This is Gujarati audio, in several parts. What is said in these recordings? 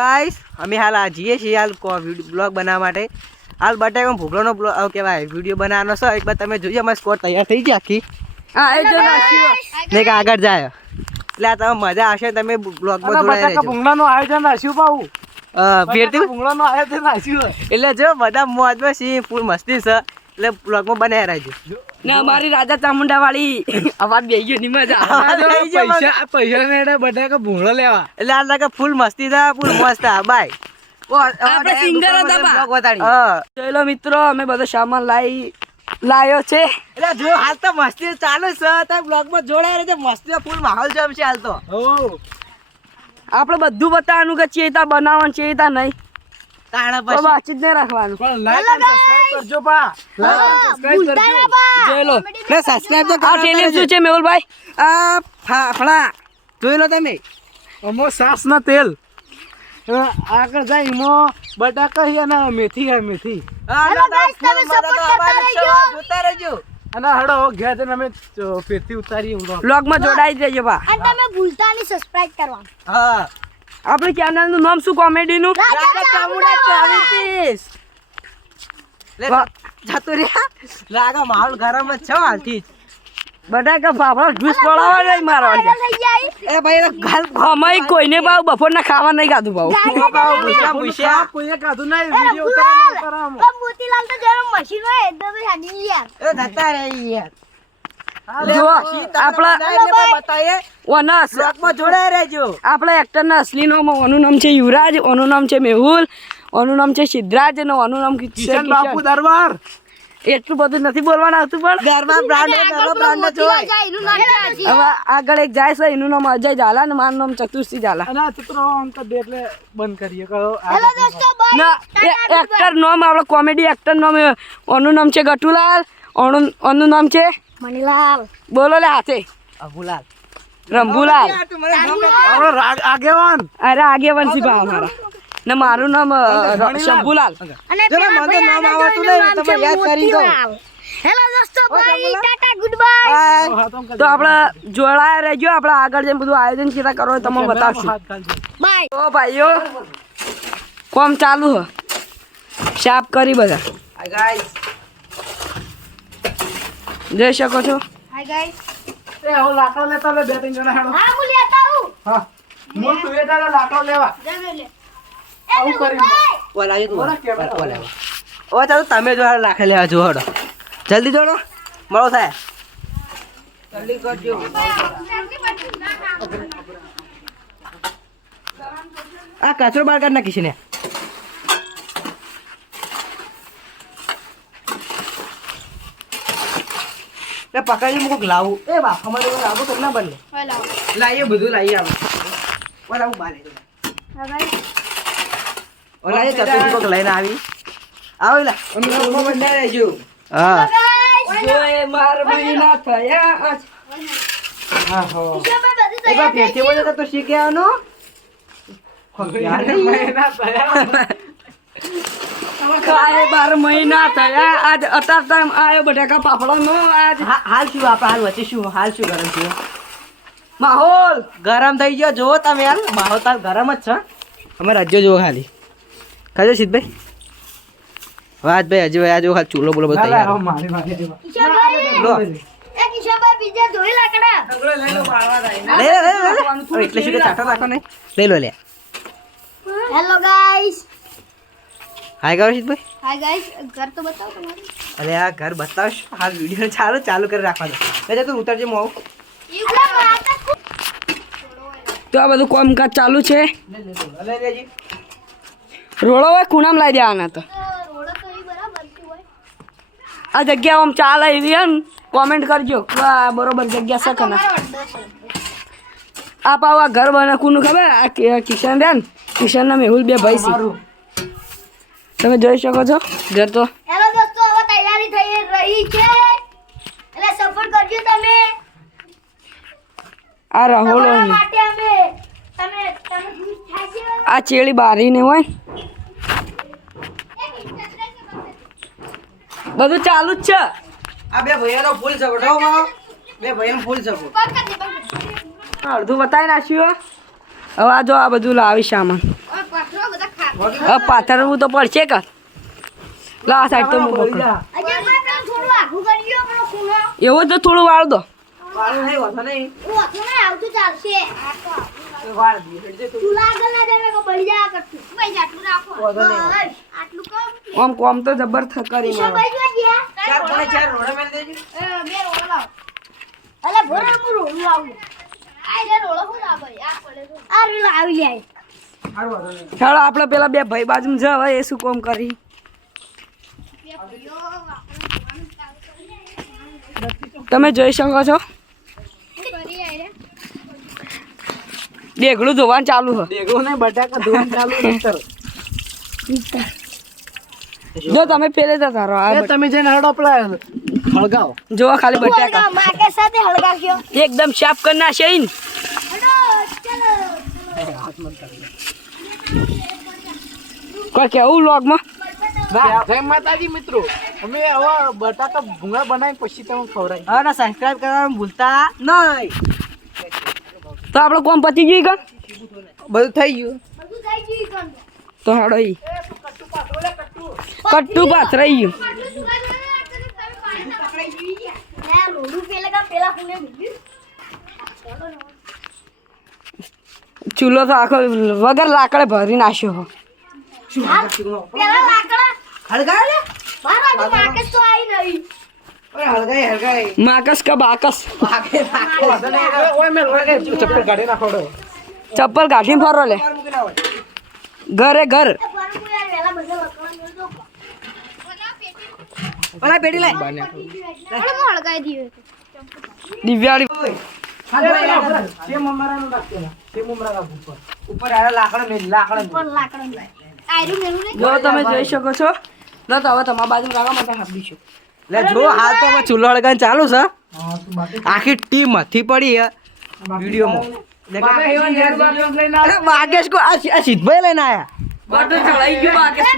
ગાઈસ અમે હાલ આ જઈએ છીએ હાલ બ્લોગ બનાવવા માટે હાલ બટાકા ભૂગળોનો બ્લોગ કહેવાય વિડીયો બનાવવાનો છે એક વાર તમે જોઈએ અમારી સ્કોર તૈયાર થઈ ગઈ આખી ને કે આગળ જાય એટલે આ તમે મજા આવશે તમે બ્લોગમાં જોડાઈ રહેજો ભૂંગળાનું આયોજન રાખ્યું પાવું ફેરથી ભૂંગળાનું આયોજન રાખ્યું એટલે જો બધા મોજમાં સી ફૂલ મસ્તી છે એટલે બ્લોગમાં બનાવી રહેજો ને અમારી રાજા ચામુંડા વાળી અવાજ બેહી ગયો ની મજા પૈસા ને બટાકા ભૂંગળો લેવા એટલે આ લાગે ફૂલ મસ્તી થાય ફૂલ મસ્ત થાય બાય આપણે સિંગર હતા હા જોઈ લો મિત્રો અમે બધો સામાન લાયો છે એટલે જો હાલ તો મસ્તી ચાલુ છે તમે બ્લોગમાં જોડાઈ રહેજો મસ્તી ફૂલ માહોલ જમશે હાલ તો આપણે બધું બતાવવાનું કે ચેતા બનાવવાનું ચેતા નહીં તાણા તો વાતચીત નહીં રાખવાનું પણ લાઈક અને સબસ્ક્રાઇબ કરજો બા લાઈક અને સબસ્ક્રાઇબ કરજો જોઈ લો ને સબસ્ક્રાઇબ તો આ ટેલિપ શું છે મેહુલભાઈ આ ફાફડા જોઈ લો તમે અમો સાસ ના તેલ આગળ જાય એમાં બટાકા હી અને મેથી હે મેથી જોતા રહેજો અને હડો ઘેર જઈને અમે પેથી ઉતારી બ્લોગમાં જોડાઈ દેજો બા અને તમે ભૂલતા નહીં સબસ્ક્રાઇબ કરવાનું. હા આપણી ચેનલનું નામ શું કોમેડીનું રાજા ચામુંડા 24 લે જાતો રે લાગા માહોલ ગરમ જ છે હાલથી બટાકા ફાફડા જ્યુસ પડાવવા નહીં મારવા થઈ જાય. એ ભાઈ ગાલ અમારી કોઈને ભાવ બપોરના ખાવા નહીં ખાધું ભાવ ભૂસ્યા કોઈને કાધું નહીં વિડિયો ઉતારવામાં પણ મોતીલાલ તો જરા મશીન હોય એટલે તો સાડી યાર. એ જતા રે યાર જો આપણા બતાઈએ ઓનસ બ્લોગમાં જોડાઈ રહેજો આપણા એક્ટરના અસલી નામ ઓનું નામ છે યુવરાજ ઓનું નામ છે મેહુલ ઓનું નામ છે સિદ્ધરાજ અને ઓનું નામ છે કિશન બાપુ દરબાર એટલું બધું નથી બોલવાનું આવતું પણ ગરબા બ્રાન્ડ જોઈ જાય એનું નામ છે. હવે આગળ એક જાય છે એનું નામ અજય ઝાલા અને મારું નામ ચતુરસિંહ ઝાલા અને આ ચિત્રો અંક દે એટલે બંધ કરીએ કહો હેલો દોસ્તો બાય. ના એક્ટર નામ આપણે કોમેડી એક્ટર નામ ઓનું નામ છે ગટુલાલ ઓનું નામ છે મણીલાલ. બોલો લે હાથે અબુલાલ રંભુલાલ આપણે આગેવાન અરે આગેવાનસી ભાવ અમારા ને મારું નામ શંભુલાલ અને જો પેલા મને નામ ભાઈ આવડતું આગળનું નહીં, નામ તમે છે યાદ કરી દો. મોતીલાલ. હેલો દોસ્તો બાય ટાટા ગુડ બાય. તો આપણે જોડાયા રહેજો આપણે આગળ જઈને બધું આયોજન કેતા કરો એ તમને બતાવશું બાય. તો ભાઈઓ કોમ ચાલુ હ સાફ કરી બધા જોઈ શકો છો હાય ગાઈસ. એ હું લાકડો લેતા લે બે ત્રણ જણા હેડો હા હું લેતા હું. હા હું તું એ તારા લાકડો લેવા જમે લે. આવું કરી બોલાજો તું બોલા કે બોલા. બોલાવો ઓ ચાલો તમે જો રાખે લેવા જો હડો જલ્દી જોડો મળો થાય જલ્દી કરજો આ કચરો બહાર કાઢ નાખીશ ને એ પકડી મૂક લાવું એ બાપ અમારે લાવું તો ના બને લાવીએ બધું લાવીએ આવું બોલાવું બાર ઓલા એ ચતુર્થી કોક લઈને આવી આવો લા અમે બંને રહેજો હા જોએ માર મહિના થયા આજ. હા હો બધું એક વાર ફેરથી બોલે તો શીખ્યાનો મહિના થયા કાંઈ 12 મહિના થયા આજ અત્યાર ટાઈમ આયો બટાકા પાપડાનો આજ હાલ શું આપણે હાલ વચ્ચે શું હાલ શું ગરમ છે માહોલ ગરમ થઈ ગયો જો તમે હાલ માહોલ તાલ ગરમ જ છે અમે રાજ્યો જો ખાલી ખાજો સિદ્ધભાઈ વાજભાઈ હજુ આ જો ખાલી ચૂલો બોલો બધું તૈયાર મારી મારી કિશોરભાઈ લો એ કિશોરભાઈ બીજા ધોઈ લાકડા. લે એટલે શું કે ચાટો રાખો ને લઈ લો લે હેલો ગાઈસ. હાય ગાવ સિદ્ધભાઈ હાય ગાઈસ. ઘર તો બતાવો તમારું. અરે આ ઘર બતાવશ હાલ વિડીયો ચાલુ કરી રાખવાનો એટલે તું ઉતરજે હું આવું તો આ બધું કામકાજ ચાલુ છે લે લેજી રોડો હોય ખૂણામાં લાવી દેવાના તો રોડો તો એ બરાબર છે હોય. આ જગ્યા આમ ચાલે એવી હે ને કોમેન્ટ કરજો કે આ બરોબર જગ્યા છે કે ના મારો અડ્ડો છે. આ પાવ આ ઘર બને કોનું ખબર આ કિશન રે ને કિશનના મેહુલ બે ભાઈ છે તમે જોઈ શકો છો ઘર તો હેલો દોસ્તો હવે તૈયારી થઈ રહી છે એટલે સપોર્ટ કરજો તમે. આ રાહોલો તમારા માટે અમે તમે ખુશ થાશો. આ ચેળી બારીને હોય બધું ચાલુ જ છે આ બે ભાઈઓનો ફૂલ છે બટાવો બે ભાઈઓનો ફૂલ છે પકડ દે. અડધું બતાવી નાખ્યું હવે આ જો આ બધું લાવી સામાન ઓય પાછો હવે પાથરવું તો પડશે કે લા આ સાઈડ તો હું પકડું. અજયભાઈ પેલું થોડું આઘું કરી દો પેલો ખૂણો એવું તો થોડું વાળ દો. વાળું નહીં, વાંધો નહીં. હું હતું ને આવતું ચાલશે આ તો તો વાળ દઈએ. હેડજે તું. તું લાગલ ના દેવે કો બળી જા કરતું ભાઈ આટલું રાખો વાંધો નહીં. બસ આટલું કમ આમ કોમ તો જબર કરી કિશન ભાઈ જો ગયા ચાર પોણે ચાર રોડે મેલી દેજો. બે રોળો લાવ અલે ભોરા હું રોળું લાવું આ રે રોળો હું લાવ ભાઈ આ પડે તો આ રોળો આવી જાય હારું, વાંધો નહીં. ચાલો આપણે પેલા બે ભાઈ બાજુ જ હવે એ શું કોમ કરી. બે ભાઈઓ વાપરવાનું ચાલુ કરી તમે જોઈ શકો છો કરી આય રે દેગડું ધોવાનું ચાલુ છે. દેગો ને બટાકા ધોવાનું ચાલુ નહીતર. જો તમે પેલે તો તારો આ એ તમે જઈને હળો પેલા હળગાવો. જો ખાલી બટાકા માકે સાથે હળગાવ્યો એકદમ સાફ કરી નાખશે ઈન. હડો ચલો કોઈ કેવું વ્લોગમાં ના, જય માતાજી મિત્રો. અમે હવે બટાકા ભૂંગળા બનાવી પછી તમે ખવડાવી. હવે ના સબસ્ક્રાઇબ કરવાનું ભૂલતા નહીં. તો આપણે કોમ પતી ગઈ કન બધું થઈ ગયું. બધું થઈ ગયું કોણ તો હાડો ઈ કટ્ટુ પાથરાઈ ગયું. ચૂલો તો આખો વગર લાકડે ભરી નાખ્યો. હળગાય લે. ઓય હળગાય, હળગાય. માકસ કે બાકસ વાગે, વાગે. વાંધો નહીં. ઓય મેલ ઓય ચપ્પલ કાઢી નાખો. ચપ્પલ કાઢીને ફરો લે બહાર મૂકી ના હોય. ઘરે ઘર. ઓલા પેટી લાય. દિવ્યાળી ઓય. સેમ અમારાનું રાખજો. સેમ અમારા ઉપર. ઉપર આડા લાકડો મેલ, લાકડો મેલ. જો તમે જોઈ શકો છો. લો તો હવે તમારા બાજુ રાખવા માટે આપીશું. લે જો હાલ તો અમે ચૂલો હળગાવાનું ચાલુ છે. હા, તું બાકી આખી ટીમ હતી પડી છે વિડીયોમાં. બાકી હેવન યાર બાકી લઈને આવ. અરે વાગેશ કો આ સિદ્ધભાઈ લઈને આયા. બધું ચડાઈ ગયું બાકસ.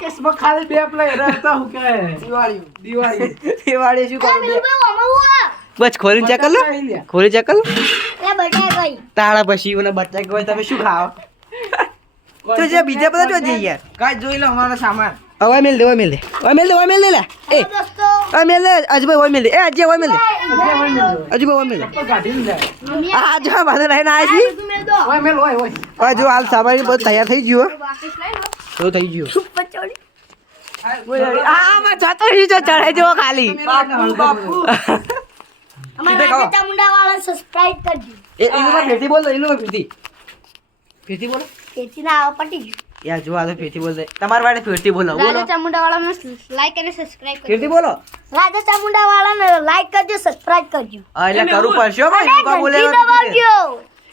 કેસમાં ખાલી બે પ્લેયર હતા હું કે દિવાળી દિવાળી શું કરું બે? બસ ખોલીને ચેક કર લો. ખોલી ચેક કર લો. તાળા પછી મને બચ્ચા કોઈ તમે શું ખાઓ? તો જે બીજા બધા જો જઈએ યાર. કાંઈ જોઈ લો અમારો સામાન. હવે મેલ દે, હવે મેલ દે. હવે મેલ દે, હવે મેલ દે લે. એ હવે મેલ દે અજભાઈ, હવે મેલ દે. એ અજય હવે મેલ દે. અજભાઈ હવે મેલ દે. કાઢીને જાય. આ જો બધા લઈને આવ્યા છીએ. ઓય મેલ ઓય ઓય હવે જો હાલ સામાન બધું તૈયાર થઈ ગયું હો. બધું થઈ ગયું. આમાં જતો રહ્યું છે, ચડાઈ જવો ખાલી. ચામુંડા વાળા સબસ્ક્રાઇબ કરજો એ ઇનુમાં ફેરથી બોલ દો, ઇનુમાં ફેરથી. ફેરથી બોલો. તેથી ના આવો પટી ગયું યાર જો આ તો ફેરથી બોલ દે. તમારા માટે ફેરથી બોલો. બોલો. રાજા ચામુંડા વાળાને લાઈક અને સબસ્ક્રાઇબ કરજો ફેરથી બોલો. રાજા ચામુંડા વાળાને લાઈક કરજો સબસ્ક્રાઇબ કરજો હા, એટલે કરવું પડશે હો ભાઈ. અને ઇનુકા બોલે ઘંટી દબાવજો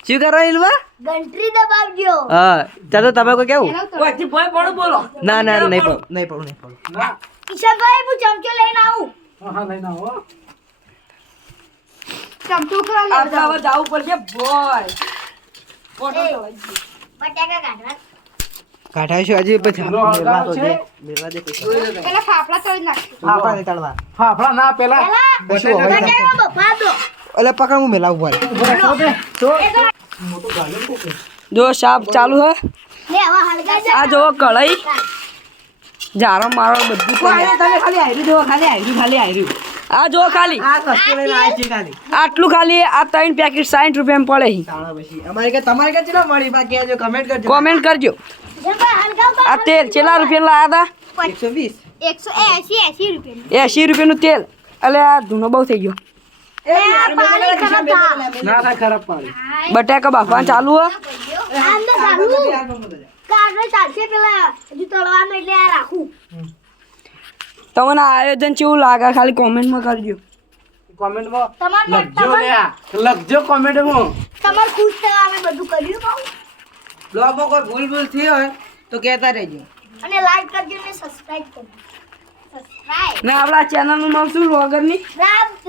શું કરો ઇનુમાં? ઘંટરી દબાવજો હા ચાલો તમે કોઈ કેવું? વચ્ચે ભોય પડો બોલો. ના ના નહીં પડું, નહીં પડું, નહીં પડું. ના કિશનભાઈ હું ચમચો લઈને આવું હા લઈને આવો. ચમચો ખરા આપણે હવે જવું પડશે ભોય. ફોટો ચડાઈ ગયો. બટાકા કાઢવા કાઢાશું હજી પછી ચૂલો મેલવા તો હળગાવ દે. છે? મેલવા દે પછી. પેલા ફાફડા તળી નાખજો ફાફડા નહીં તળવા. ફાફડા ના પેલા કશું હવે નહીં. બટાકા બફા દો એટલે પકડ હું મેલાવું પડે. ઉભો રાખો દે. તો જો સાપ ચાલુ હે. લે હવે હલકા જા આ જો કઢાઈ જારો મારો બધું તૈયાર. તમે ખાલી આયરું દેવો, ખાલી આયરું, ખાલી આયરું. આ જો ખાલી આ સસ્તું લઈને આવ્યા છીએ ખાલી. આટલું ખાલી આ 3 પેકેટ 60 રૂપિયામાં પડે છે. તાળા પછી અમારે કે તમારે કે કેટલા મળી બાકી આજો કમેન્ટ કરજો. કોમેન્ટ કરજો. કિશનભાઈ હલકા આ તેલ કેટલા રૂપિયા લાયા 120. 180 રૂપિયા હતા? 80 રૂપિયાનું તેલ. એટલે આ ધૂનો બહુ થઈ ગયો. પાણી ખરાબ થા ના થાય ખરાબ પાડી. બટાકા બાફવાનું ચાલુ હે. આમને સારું કાઢો ચાલશે પેલા હજુ તળવાનું એટલે આ રાખું તમને આ આયોજન કેવું લાગે ખાલી કોમેન્ટમાં કરજો. કોમેન્ટમાં તમારે લખજો લ્યા. લખજો કોમેન્ટમાં. તમારે ખુશ થવા અમે બધું કર્યું કહું બ્લોગમાં કોઈ ભૂલ ભૂલ થઈ હોય તો કહેતા રહેજો. અને લાઈક કરજો અને સબસ્ક્રાઇબ કરજો સબસ્ક્રાઇબ ને આપણા ચેનલનું નામ શું વગરની?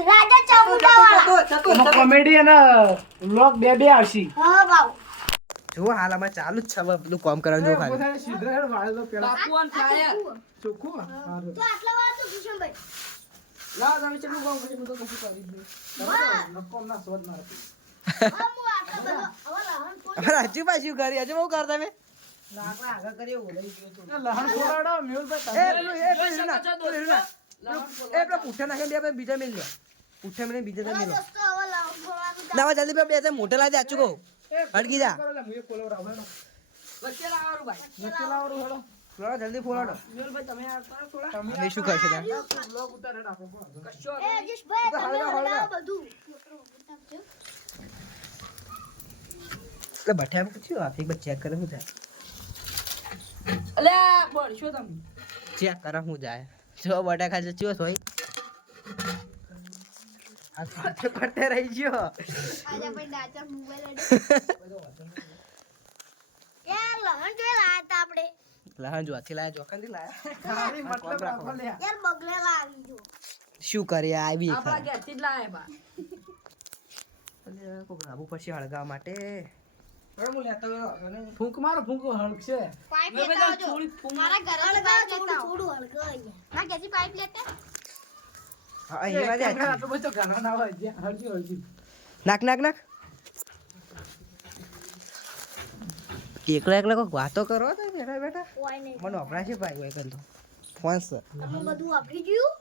રાજા ચામુંડા વાળા એમાં કોમેડી અને વ્લોગ બે બે આવશે. હા વાવ જો હાલ આમાં ચાલુ જ છે હવે બધું કામ કરવાનું જો ખાલી. સીધા હેડ વાળેલો પેલા બાપુઆન ખાયા. ચોખ્ખું સારું. તો આટલા વાર તો કિશનભાઈ લાવો તમે ચેટલું કામ પછી બધું કશું કરી દઉં. નકોમના શોધ ના હતી. હા હું આટલા બધો હવે લહણ ફોડ અમારે હજુ પાછું કરી હજુ બહુ કરતા મેં. લાકડા આગળ કરીએ ઓલાઈ ગયો તો. લહણ ફોડાડો મેહુલભાઈ એ તમે. પેલું એ પેલું ના, પેલું ના. એ પેલા પૂઠા નાખે બે બે બીજા મેલ લે. પૂઠા મેલે બીજા તમે લો. દોસ્તો હવે લાવો ફોડવાનું ના જલ્દી બે બે મોટા લાવી દે આચુકો. હડકી જા. કરો લે, મુએ ફોલાવડાવું, હેડો. વચ્ચે લાવવાનું ભાઈ નક્કી લાવવાનું, હેડો. ફોલાડો, જલ્દી ફોલાડો. મેહુલભાઈ તમે આ કરો થોડા અમે શું કરશે તાર? બ્લોગ ઉતારે હેડો આપણે, બોલો. કશો એ અજીશભાઈ તમે હળગાવ, હળગાવ. હળગાવો બધું એટલે બઠામ પૂછ્યું આ એક ચેક કરે શું થાય? અલ્યા બોલશો તમે ચેક કરે શું જાય? જો બટાકા છે ચિયો હોય? આ ફાટે ફાટે રહી ગયો. આજે ભાઈ ડાચા મોબાઈલ એ લહણ જોઈ લાયા તા આપણે લહણ જોથી લાયા જોખનથી લાયા. ખાલી મતલબ રાખો લે. યાર બગલેલા આવી જો શું કરીએ આવી આપણા ઘેરથી જ લાયા બા કોક લાવવું પડશે હળગાવા માટે. ફૂંક મારો, ફૂંક હળગશે. પાઇપ મેં લેતા બધા આવજો થોડી ફૂંક- મારા ઘરે પાઇપ લેતા થોડું હળગાઈ ના કેજી પાઇપ લેતા હા, એ વાત સાચી. આટલું બધું ઘણા ના હોય, જ્યાં હળગી હળગી. નાખ નાખ નાખ. એકલા એકલા કોઈક વાતો કરો તો બેઠા બેઠા કોઈ નહીં મને વપરાય છે ભાઈ કોઈ કંતો ફોન છે. તમે બધું વાપરી ગયું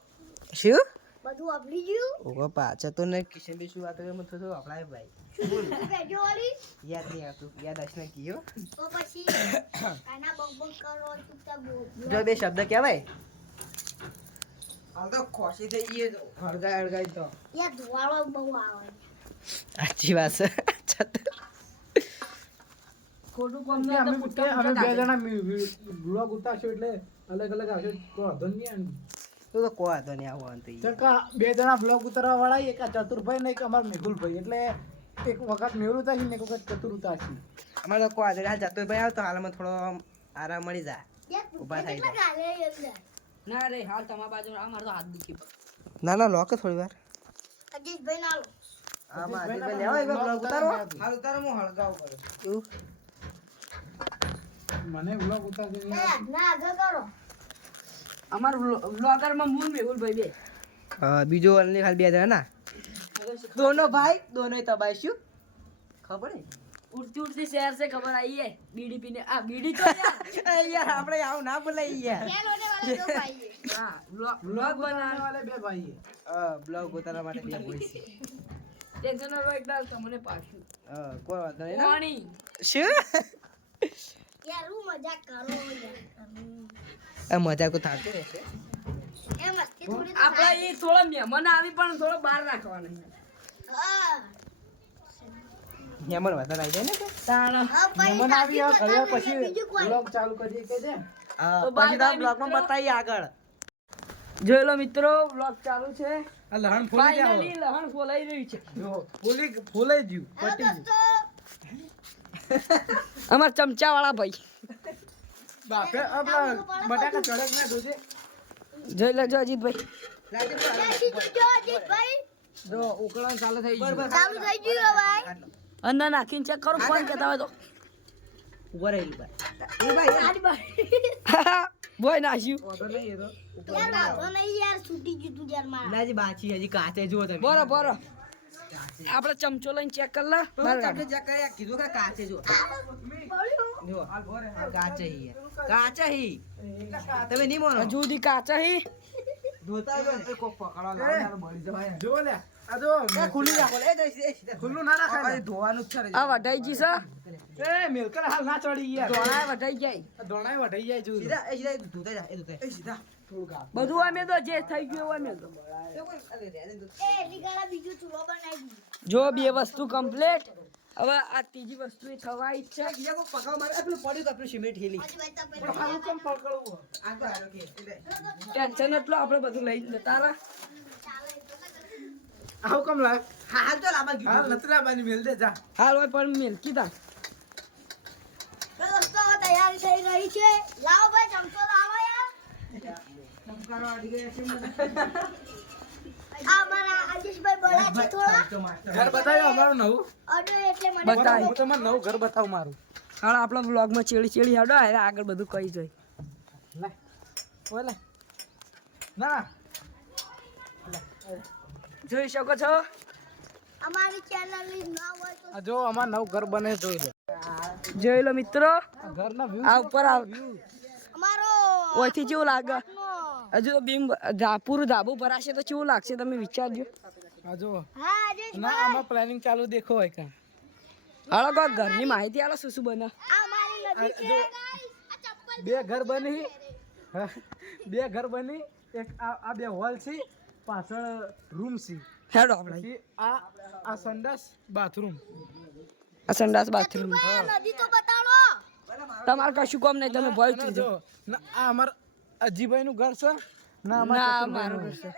શું બધું વાપરી ગયું ઓગો પાછા તો ને કિશન બી શું વાતો કરે મને થોડું વપરાય ભાઈ. શું કહેજો વળી યાદ નહીં આવતું, યાદ હશે ને કીયો. તો પછી કાના બક કરો ચૂપચાપ બોલ જો બે શબ્દ કહેવાય હાલ તો ખોસી થઈ ગઈ તો હળગાય હળગાય તો યાર ધુવાળો બહુ આવે સાચી વાત છે. ખોટું કામ કે ના તો અમે ફૂટકા કે અમે ફૂટકા બે કાઢે. જણા બ્લોગ ઉતારશું એટલે અલગ અલગ આવશે, કોઈ વાંધો નહીં આવે. તું તો કોઈ વાંધો નહીં આવવાનું તો ઈ. ચકા બે જણા બ્લોગ ઉતારવા વાળા એક આ ચતુરભાઈ ને એક અમારા મેહુલભાઈ, એટલે એક વખત મેહુલ ઉતારશે ને એક વખત ચતુર ઉતારશે. અમારે તો કોઈ વાંધો નહીં. હાલ જતો ભાઈ આવ તો હાલમાં થોડો આરામ મળી જાય. યાર ઊભા થઈ કેટલા ગાલે અંદર ના રે હાલ તમારા બાજુ અમારે તો હાથ દુખી ના ના લોક થોડી વાર અજીશભાઈ ના લો આમાં આજે લેવા એવા બ્લોગ ઉતારો. હાલ ઉતારો હું હળગાવ કરું. એવું મને બ્લોગ ઉતારશે નહીં આવડતું. ના આગળ કરો અમારું બ્લોગરમાં મૂળ મેહુલભાઈ બે બીજો ઓનલી ખાલી બે જણા ના દોનો ભાઈ દોનો તબાઈ શું ખબર ને ઉડતી ઉડતી શહેર से खबर आई है बीड़ी पीने आ बीड़ी तो यार યાર આપણે આવું ના બોલાય યાર. ખેલ હોને વાલા દો ભાઈ हाँ બ્લોગ ब्लॉग બનાવવા बना વાળા બે ભાઈ છે. બ્લોગ ઉતારવા માટે બે બોય છે. टेंशन नो एक डाल તમને પાછું કોઈ વાંધો નહીં ના. પાણી શું યાર હું મજાક કરો યાર આ મજાક તો થતું રહેશે. એ મસ્તી થોડી તો આપડા એ થોડા મહેમાન આવી પણ થોડો બહાર રાખવાના હા હેમર વધારે આવી જાય ને કે તાણ હા ભાઈ મહેમાન આવી આ સાચી ઘરે વાત પછી બીજું કોઈ બ્લોગ ચાલુ કરીએ કે છે. તો bye પછી તો bye બ્લોગમાં મિત્રો. બતાવીએ આગળ. જોઈ લો મિત્રો વ્લોગ ચાલુ છે આ લહણ ફોલી જાવ. ફાઇનલી લહણ ફોલાઈ રહ્યું છે જો ફોલાઈ ગયું, હેલો પતી ગયું. દોસ્તો અમાર ચમચા વાળા ભાઈ બાપે આપણા બટાકા ચડક ના જોજે. જોઈ લેજો અજીતભાઈ લાગે તો જય શ્રી કૃષ્ણ અજીતભાઈ જો ઉકળવાનું ચાલુ થઈ બરાબર. ચાલુ થઈ ગયું ભાઈ અંદર નાખીને ચેક કરો ફોન કરતા હોય તો ઉભો રહેલું ભાઈ. બોય નાખ્યું વાંધો નહીં એ તો. યાર વાંધો નહીં યાર છૂટી ગયું તું યાર મારા નાજી બાચી હજી કાચે જુઓ તમે. બરો બરો આપણે ચમચો લઈને ચેક કરી લે તો તમને જે કર્યા કીધું કે કાચે જુઓ. જુઓ. કાચે હી હે. કાચે હી. તમે નહીં માનો. હજુ સુધી કાચા હી ધોતા જો ને કોક પકડવા લાવો બળી જવાય. જો લે આ જો ખુલ્લું રાખો એ સીધા ખુલ્લું ના રાખાય ને. ધોવાનું જ છે આ વઢાઈ જી છે એ મેલકર હાલ ના ચડી યાર. ધોળાએ વઢાઈ જાય આ દોણાય વઢાઈ જાય જો. સીધા એ ધોતા જા એ ધોતા સીધા થોડુંક આ. બધું અમે તો જે થઈ ગયું અમે તો એ લીગાડા બીજું ચૂલો બનાવી દીધું જો બે વસ્તુ કમ્પ્લીટ હવે આ ત્રીજી વસ્તુ એ થવાય જ છે બીજા કોઈ પકાવ મારે પેલું પડ્યું તો આપણું સિમેન્ટ હેલી અજીતભાઈ તો પણ પેલા હાલું કેમ પકડવું? આ તો હારો કે એટલે ટેન્શન એટલું આપણે બધું લઈને જતા રહા આવું કેમ લાગ? હા હાલ તો લાંબા હાલ ગયું નથી લાવવાની, મેલ દે જા. હાલ હોય પણ મેલકી તા તો દોસ્તો હવે તૈયારી થઈ રહી છે લાવો ભાઈ ચમચો લાવો યાર ચમકારો અડી ગયા છે મને. આ મારા આજીશભાઈ બોલા છે થોડા ઘર બતાવ્યું અમારું નવું. અડો એટલે મને બતાવી. હું તમને નવું ઘર બતાવું મારું. હાલ આપણા વ્લોગમાં ચેડી ચેડી હાડો હારે આગળ બધું કહી જાય લે ઓલે ના જોઈ શકો છો અમારી ચેનલ ની ના હોય તો આ જો અમાર નવું ઘર બને જોઈ લે. જોઈ લો મિત્રો, આ ઘરના view આ ઉપર આવ અમારો ઓયથી કેવું લાગે? નો. હજુ તો બીમ પૂરું ધાબુ ભરાશે તો કેવું લાગશે તમે વિચારજો. આ જો હા આજે ના આમાં પ્લાનિંગ ચાલુ દેખો હોય કા હાલો કોઈ ઘરની માહિતી આલો શું શું બને. આ અમારી નદી છે guys. આ ચપ્પલ બે ઘર બની હા, બે ઘર બની એક આ બે હોલ છે પાછળ રૂમ છે હેડો આપણે પછી આ સંડાસ બાથરૂમ આ સંડાસ બાથરૂમ. આ નદી તો બતાડો. તમારે કશું કામ નહીં, તમે ભય થઈ જો ના આ અમાર અજીભાઈ નું ઘર છે ના ના અમાર મારું ઘર છે.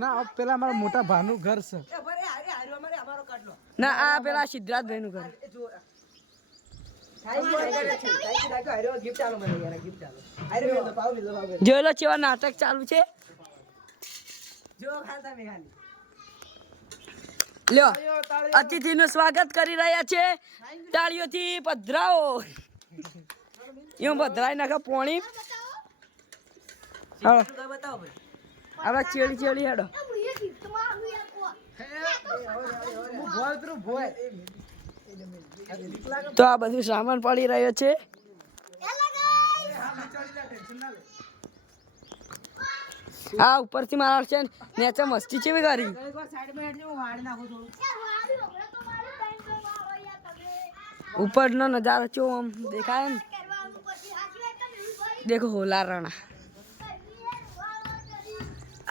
ના આ પેલા અમારા મોટા ભાનું ઘર છે ના આ પેલા સિદ્ધરાજભાઈ નું ઘર. જોઈ લો કેવા નાટક ચાલુ છે. લ્યો અતિથિ નું સ્વાગત કરી રહ્યા છે, તાળીઓથી પધરાવો. એવું પધરાઈ નાખે પોણી. હવે ચેડી ચેડી હેડો. એ મુએ gift માં આવ્યું યાર કો. હું ભોય તરું ભોય તો આ બધું સામાન પડી રહ્યો છે. એલા guys. આ ઉપરથી મારા છે નેચે મસ્તી ચેવી કરી. યાર વાડી હમણાં તો મારી ટાઈમ પર આવો યાર તમે. ઉપરનો નજારો ચો આમ દેખાય ને. કરવાનું પછી આખી વાત તમે ભાઈ. દેખો હોલા રણા.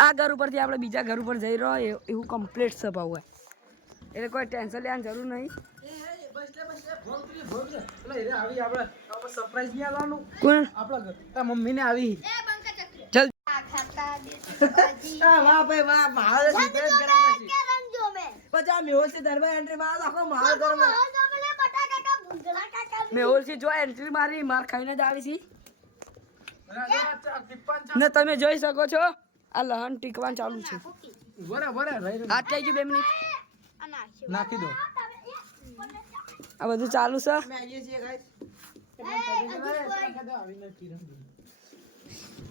આ ઘર ઉપરથી આપણે બીજા ઘર ઉપર જઈ રહ્યો એવું કમ્પ્લીટ છે ભાવ. એટલે કોઈ ટેન્શન લેવાની જરૂર નહીં. સરપ્રાઈઝ નહીં આવવાનું કોણ? આપણા તારા મમ્મી ને આવી એ બંકા ચક્રી. ચલ આ ખાતા દેશી ભાજી. વાહ ભાઈ વાહ, મારે રંગ જો મે કે રંગ જો મે. પછી આ મેહોલથી દરબાર એન્ટ્રી માં આખો માહોલ ગરમ. માહોલ જો મે બટાકા કા ભૂંગળા કાકા. મેહોલથી જો એન્ટ્રી મારી માર ખાઈને જ આવી છે ને તમે જોઈ શકો છો આ લહણ ટીકવાનું ચાલુ છે. બરાબર હાથ થઈ ગયું 2 મિનિટ. આ નાખી. નાખી દો આ બધું ચાલુ છે. અમે આવીએ છીએ guys.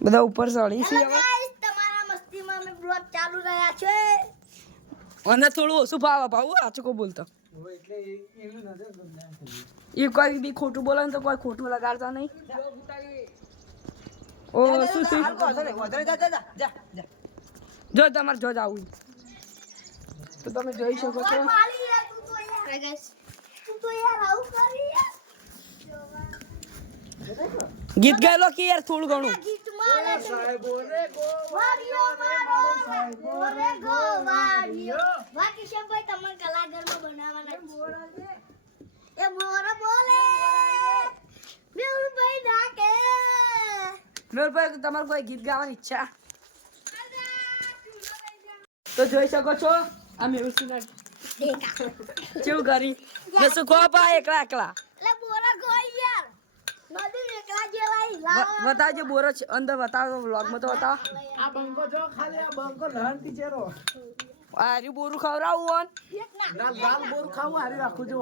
બધા ઉપર ચડી છે હવે. ગાઈસ તમારા મસ્તીમાં અમે બ્લોગ ચાલુ રહ્યા છે. અને થોડું ઓછું ભાવ ભાવ સાચું કો બોલતો. એ કોઈ બી ખોટું બોલે ને તો કોઈ ખોટું લગાડતા નહીં. ઓ શું થયું? હાલ વાંધો નહીં, વાંધો નહીં, જા, જા, જા, જા. જો તમારે જો આવું તો તમે જોઈ શકો છો. મારી યાર તું તો યાર. ગાઈસ તું તો યાર આવું કરી યાર. ગીત ગાયલો કે યાર થોડું ઘણું. ગીત મારે વાડીઓ મારો સાહેબો રે ગો વાડીઓ. બાકી છે ભાઈ તમને કલાકારમાં બનાવવાના છે. એ મોર બોલે મેઉલ ભાઈ નાકે. મેહુલભાઈ તમારે કોઈ ગીત ગાવાની ઈચ્છા તો જોઈ શકો છો. આ મેહુલસિંહ કેવું કરી ને શું ખો પા એકલા એકલા. એટલે બોરા ગોઈ યાર. નદી એકલા જેવાય લાવ. બતાવજો બોરો છે અંદર બતાવો વ્લોગમાં તો બતાવો. આ બંકો જો ખાલી આ બંકો લહણ થી ચેરો આ રહ્યું બોરું ખવડાવું લાલ લાલ બોર ખાવું હારી રાખું જો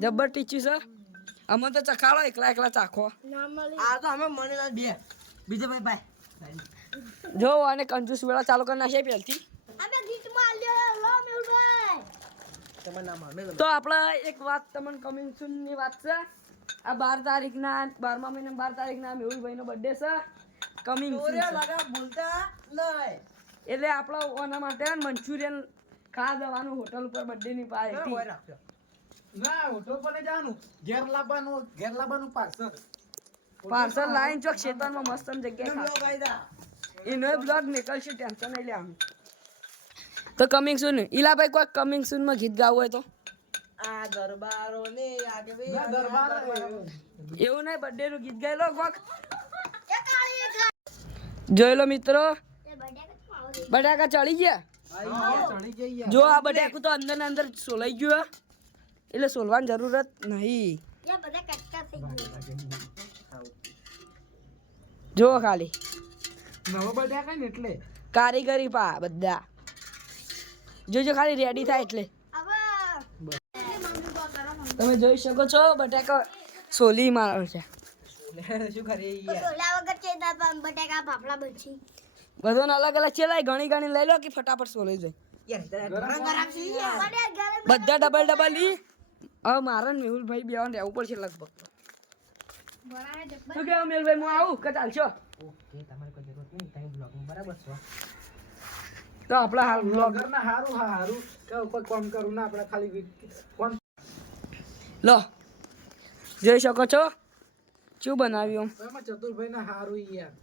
જબ્બર ટીચી છે. અમે તો ચખાડો એકલા એકલા ચાખો. ના મળી. આ તો અમે મળેલા બે બીજા ભાઈ બાય. જો અને કંજૂસ વેળા ચાલુ કરી નાખીએ પહેલથી. અમે ગીત માં લ્યો લો મેઉલ ભાઈ. તમારું નામ આવે તો આપણે એક વાત તમને કમિંગ સૂન ની વાત છે. આ 12 તારીખના 12મા મહિના 12 તારીખના મેહુલભાઈનો બર્થડે છે. કમિંગ સૂન છે. લગા બોલતા નહીં. એટલે આપણો ઓના માટે મંચુરિયન ખાવા જવાનું હોટલ ઉપર બર્થડે ની પાર્ટી. હોય રાખજો. ના હોટલ પર નહીં જવાનું ઘેર લાવવાનું પાર્સલ લાઈન ચોક શેતાનમાં મસ્ત જગ્યાએ લો ખાશે. કાયદા. એનો બ્લોગ નીકળશે ટેન્શન નહીં લેવાનું. તો કમિંગ સૂન ઈલાભાઈ કોઈ કમિંગ સૂન માં ગીત ગાવું હોય તો આ દરબારો ને આગવી ના, દરબાર એવું નહીં બર્થડે નું ગીત ગાઈ લો કોક. એ કાળી ઘા. જોઈ લો મિત્રો એ બટાકા તો આવો દે. બટાકા ચડી ગયા. ચડી જઈએ જો આ બટાકું તો અંદર ને અંદર સોલાઈ ગયું હે. એટલે સોલવાની જરૂરત નહીં. એ બધા કટકા થઈ ગયા. જો ખાલી નવો બટાકા ને એટલે કારીગરી પા બધા જોજો ખાલી રેડી થાય એટલે. હવે તમે જોઈ શકો છો બટાકા સોલી મારો છે. શું કરી તો સોલા વગર ચેતા પણ બટાકા ફાફડા બનશે. બધાને અલગ અલગ છે લાય ઘણી ઘણી લઈ લો કે ફટાફટ સોલાઈ જાય. યાર ગરમ ગરમ છે યાર. બટાકા ગરમ બધા ડબલ ડબલ લી હવે મારા ને મેહુલભાઈ બેવાને રહેવું પડશે લગભગ. બનાવે છે શું કહેવું મેહુલભાઈ, હું આવું કે ચાલશો? ઓકે તમારે કોઈ જરૂર નહીં, તમે બ્લોગમાં બરાબર છો. તો આપણે હાલ બ્લોગ વગરના હારું કે કોઈ કામ કરું ના આપણે ખાલી ફોન લો જોઈ શકો છો શું બનાવ્યું. એમાં ચતુરભાઈ ના હારું યાર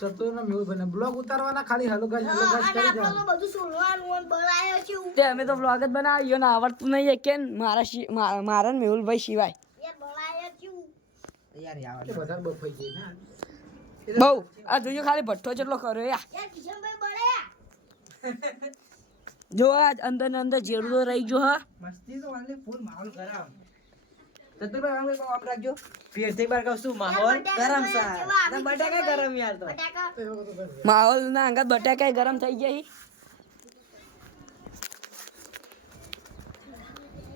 ચતુર ના મેહુલભાઈ ના બ્લોગ ઉતારવાના ખાલી હલો ગાઈસ અને આપણે તો બધું સોલવાનું અને બનાવ્યો છે તે અમે તો બ્લોગ જ બનાવ્યો ને આવડતું નહીં કે મારા ને મેહુલભાઈ સિવાય. યાર બનાવ્યો છે યાર યાર વધારે બફાઈ ગઈ ને બહુ આ જોયો ખાલી ભઠ્ઠો જેટલો કર્યો યાર. યાર કિશનભાઈ બનાયા જો આ અંદર ને અંદર જેડું રહી ગયો હા. મસ્તી તો વાલે ફૂલ માહોલ ગરમ. ચતુરભાઈ આમ રાખજો. ફેરથી બાર કહું છું માહોલ ગરમ છે. ના બટાકા ગરમ યાર તો. બટાકા માહોલ ના અંગત બટાકા ગરમ થઈ ગયા હી.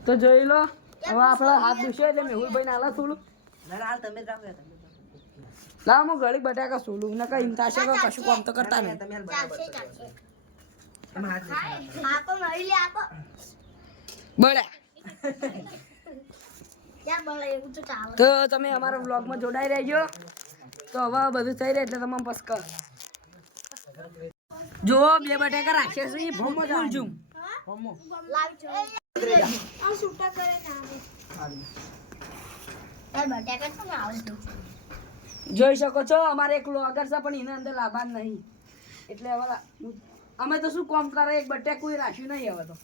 તો જોઈ લો હવે આપણા હાથ દુશે એટલે મેહુલભાઈ નાલા થોડું ના ના હાલ તમે જ રાખો યાર, તમે જ રાખો. લાવ હું ઘડી બટાકા સોલું ને કઈ થશે કે કશું કામ તો કરતા નહીં. તમે હાલ બરાબર ચાલશે કરો. ચાલશે એમાં હાથ નહીં. આપો મળી લે આપો બળ્યા યાર બળે એવું તો ચાલે તો તમે અમારા વ્લોગમાં જોડાઈ રહેજો. તો હવે બધું થઈ રહે એટલે તમે બસ કર જો બે બટાકા રાખ્યા છે ભોમો ફૂલ જુમ લાવ છો આ છૂટા કરે ના આવે યાર બટાકા તો ના આવે છે જોઈ શકો છો અમારે એક વ્લોગર છે પણ એના અંદર લાભાન નહીં એટલે હવે અમે તો શું કામ કરે એક બટાકું રાખ્યું નહીં હવે તો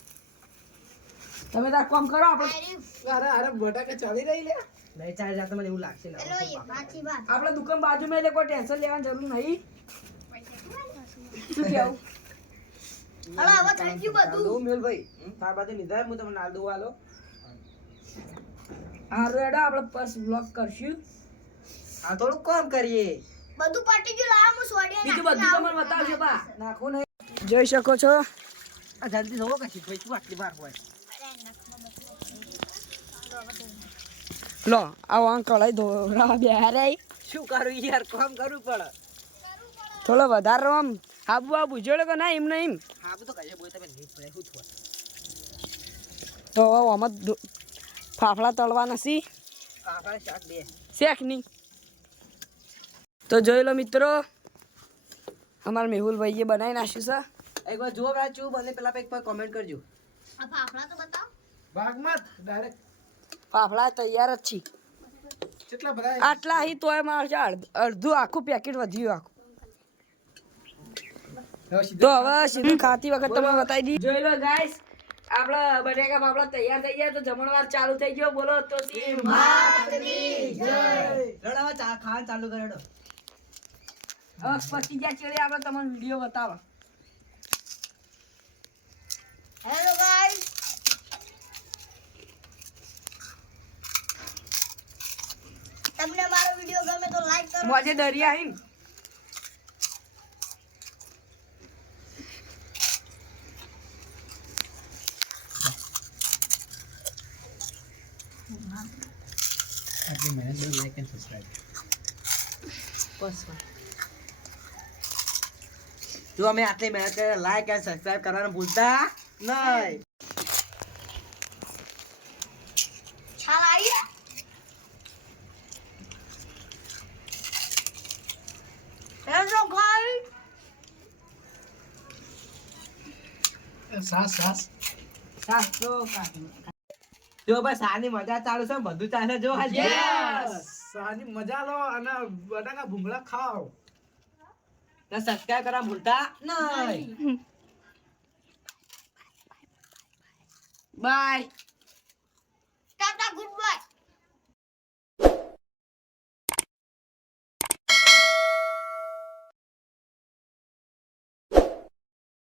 તમે તાર કામ કરો આપણે અરે બટાકા ચાલી રહી લે નહીં ચાલે યાર, તમને એવું લાગશે ને હેલો એ પાછી વાત આપણે દુકાન બાજુમાં એટલે કોઈ ટેન્શન લેવાની જરૂર નહીં. શું કેવું હલો હવે થઈ ગયું બધું દો મેલભાઈ તાર બાજુ લીધા હું તમને નાલ દઉં હાલો. હારું હેડો આપણે બસ વ્લોગ કરશું. આ થોડું કામ કરીએ. બધું પટી ગયું લાવ હું સોડિયા બીજું બધું તમને બતાવજો બા. નાખો નહીં. જોઈ શકો છો આ જલ્દી જોવો કે ભાઈ તું આટલી વાર હોય. લો આવો આ કઢાઈ ધોરા બેહારે શું કરું યાર, કામ કરવું પડે. થોડો વધારે આમ આબુ આબુ જોડે કે ના એમ ને એમ હા બધું કહીએ બોય તમે નહીં પડે શું થવા. તો હવે આમાં ફાફડા તળવાના સી કાકા શાક બે. શેક નહીં. તો જોઈ લો મિત્રો અમારા મેહુલભાઈએ બનાવી નાખ્યું છે. એક વાર જુઓ ભાઈ ચૂ બને પેલા એક વાર કોમેન્ટ કરજો. આ ફાફડા તો બતાવ ભાગમાં ડાયરેક્ટ ફાફડા તૈયાર જ છે. કેટલા બધા આટલા અહીં તોય મારે અડધું આખું પેકેટ વધ્યું આખું. તો હવે સીધું ખાતી વખત તમે બતાવી દી. જોઈ લો ગાઈસ આપણા બટાકા ફાફડા તૈયાર થઈ ગયા તો જમણવાર ચાલુ થઈ ગયો. બોલો તો રડાવા ચા ખાવાનું ચાલુ કરે હેડો. હવે પછી ગયા ચેડે આપણે તમને વિડીયો બતાવવા. હેલો ગાઈસ તમને મારો વિડિયો ગમે તો લાઈક કરો મોજે દરિયા હિમ આટલી મહેનત બહુ લાઈક એન્ડ સબસ્ક્રાઇબ. બસ જો અમે આટલી મહેનત કરે લાઈક એન્ડ સબસ્ક્રાઇબ કરવાનું ભૂલતા નહીં. છાલ આવી હેલો ગાઈસ સાસ સાસો કાઢી. જો ભાઈ સાની મજા ચાલુ છે બધું ચાલે જો હાલ. સાની મજા લો અને બટાકા ભૂંગળા ખાઓ ને સબસ્ક્રાઇબ કરવા ભૂલતા નહીં. બાય.